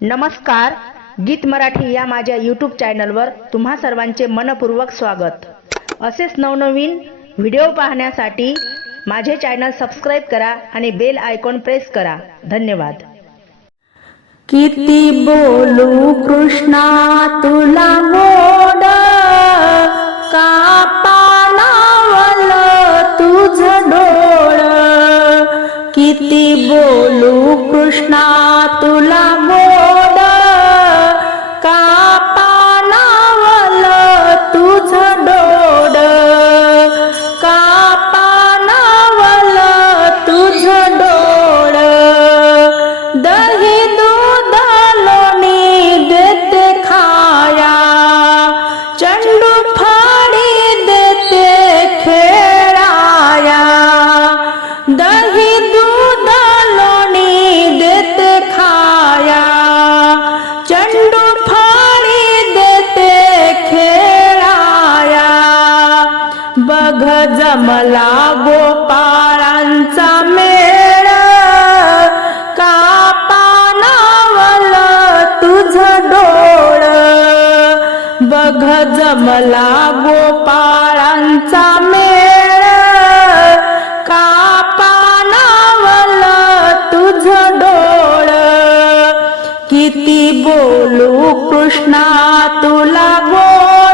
नमस्कार गीत मराठी या माझ्या यूट्यूब चॅनलवर तुम्हा सर्वांचे मनपूर्वक स्वागत. असेच नवनवीन व्हिडिओ पाहण्यासाठी माझे चॅनल सबस्क्राईब करा आणि बेल आयकॉन प्रेस करा. धन्यवाद. किती बोलू कृष्णा तुला मोड का पानावल तुझ डोळ. किती बोलू कृष्णा तुला बघ जमला गोपाळांचा मेळ का पानावल तुझ डोळ. बघ जमला गोपाळांचा मेळ का पानावल तुझ डोळ. किती बोलू कृष्णा तुला बोल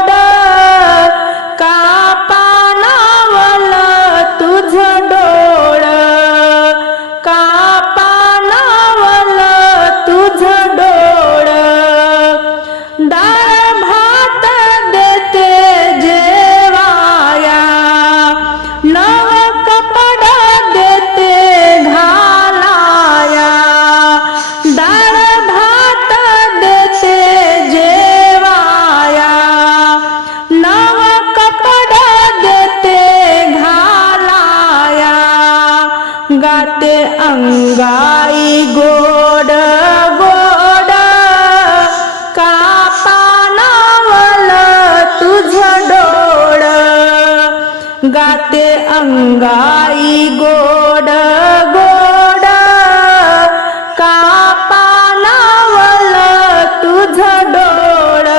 अंगाई गोड गोड का तुझ डोड गाते अंगाई गोड गोड का तुझ डोड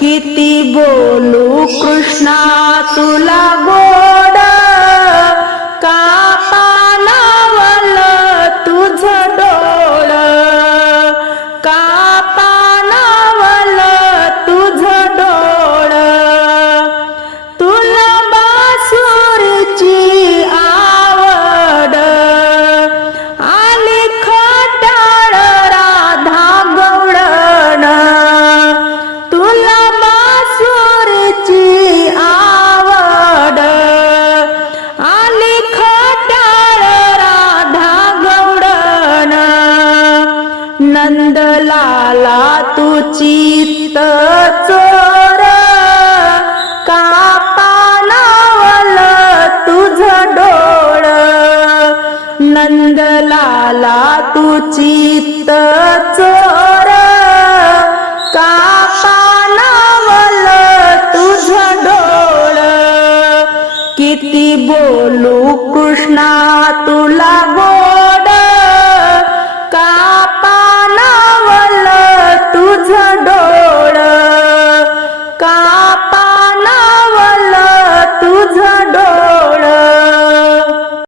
किती बोलू कृष्णा तुला गोड लाला तू चित्त चोर. का पानावल तुझ डोळ. नंदलाला तू चित्त चोर. का पानावल तुझ डोळ. किती बोलू कृष्णा तुला